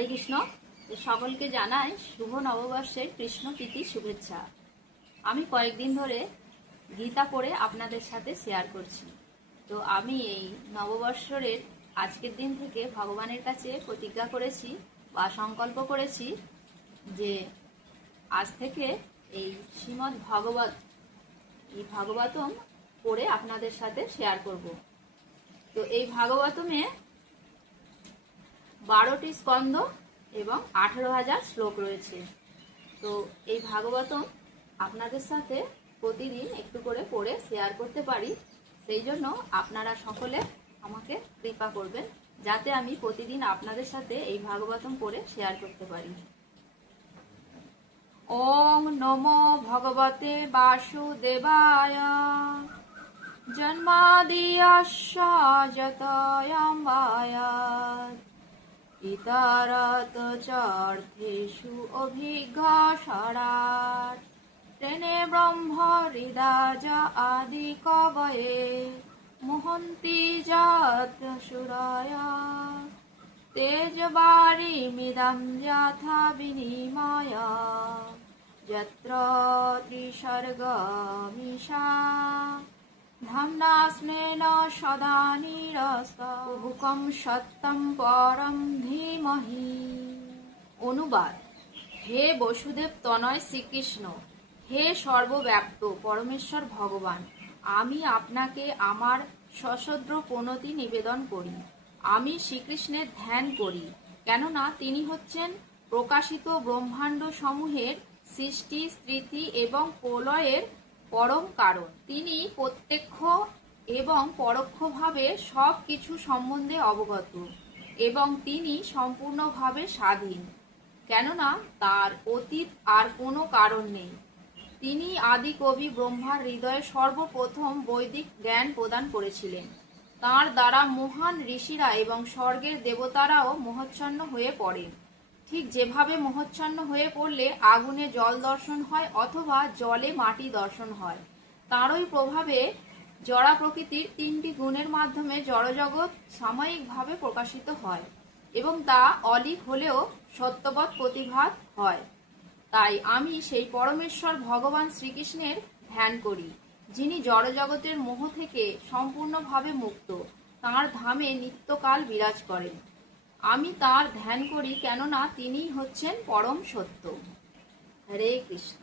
হরে কৃষ্ণ। সকলকে জানাই শুভ নববর্ষের কৃষ্ণ প্রীতি শুভেচ্ছা। আমি কয়েকদিন ধরে গীতা পড়ে আপনাদের সাথে শেয়ার করছি। তো আমি এই নববর্ষের আজকের দিন থেকে ভগবানের কাছে প্রতিজ্ঞা করেছি বা সংকল্প করেছি যে আজ থেকে এই শ্রীমদ্ ভাগবতম পড়ে আপনাদের সাথে শেয়ার করব। তো এই ভাগবতমে 12টি স্কন্ধ এবং 18,000 শ্লোক রয়েছে। তো এই ভাগবতম আপনাদের সাথে প্রতিদিন একটু করে পড়ে শেয়ার করতে পারি, সেই জন্য আপনারা সকলে আমাকে কৃপা করবেন যাতে আমি প্রতিদিন আপনাদের সাথে এই ভাগবতম পড়ে শেয়ার করতে পারি। ওম নমো ভগবতে বাসুদেবায় জন্মাদিয়াস্য যতয়াম্বায়াৎ ইতারত চার্থেষু অভিঘ্নসারাট তেনে ব্রহ্ম হৃদাযা আদি কবয়ে মুহন্তি জাত সুরায়া তেজবারিমিদং যথা বিনিময়া যত্র ত্রিসর্গমিষা ধাম্নাস্মেন সদা নিরস্তহুকম সত্যম পরম ধীমহি। অনুবাদ: হে বসুদেব তনয় শ্রীকৃষ্ণ, হে সর্বব্যাপ্ত পরমেশ্বর ভগবান, আমি আপনাকে আমার সশ্রদ্ধ প্রণতি নিবেদন করি। আমি শ্রীকৃষ্ণের ধ্যান করি, কেননা তিনি হচ্ছেন প্রকাশিত ব্রহ্মাণ্ড সমূহের সৃষ্টি, স্থিতি এবং প্রলয়ের পরম কারণ। তিনি প্রত্যক্ষ এবং পরোক্ষভাবে সব কিছু সম্বন্ধে অবগত এবং তিনি সম্পূর্ণভাবে স্বাধীন, কেননা তার অতীত আর কোনো কারণ নেই। তিনি আদি কবি ব্রহ্মার হৃদয়ে সর্বপ্রথম বৈদিক জ্ঞান প্রদান করেছিলেন। তাঁর দ্বারা মহান ঋষিরা এবং স্বর্গের দেবতারাও মোহচ্ছন্ন হয়ে পড়েন। ঠিক যেভাবে মোহচ্ছন্ন হয়ে পড়লে আগুনে জল দর্শন হয় অথবা জলে মাটি দর্শন হয়, তাঁরই প্রভাবে জড়া প্রকৃতির 3টি গুণের মাধ্যমে জড়জগৎ সাময়িকভাবে প্রকাশিত হয় এবং তা অলীক হলেও সত্যবৎ প্রতিভাত হয়। তাই আমি সেই পরমেশ্বর ভগবান শ্রীকৃষ্ণের ধ্যান করি, যিনি জড়জগতের মোহ থেকে সম্পূর্ণভাবে মুক্ত, তাঁর ধামে নিত্যকাল বিরাজ করেন। আমি তাঁর ধ্যান করি, কেননা তিনিই হচ্ছেন পরম সত্য। হরে কৃষ্ণ।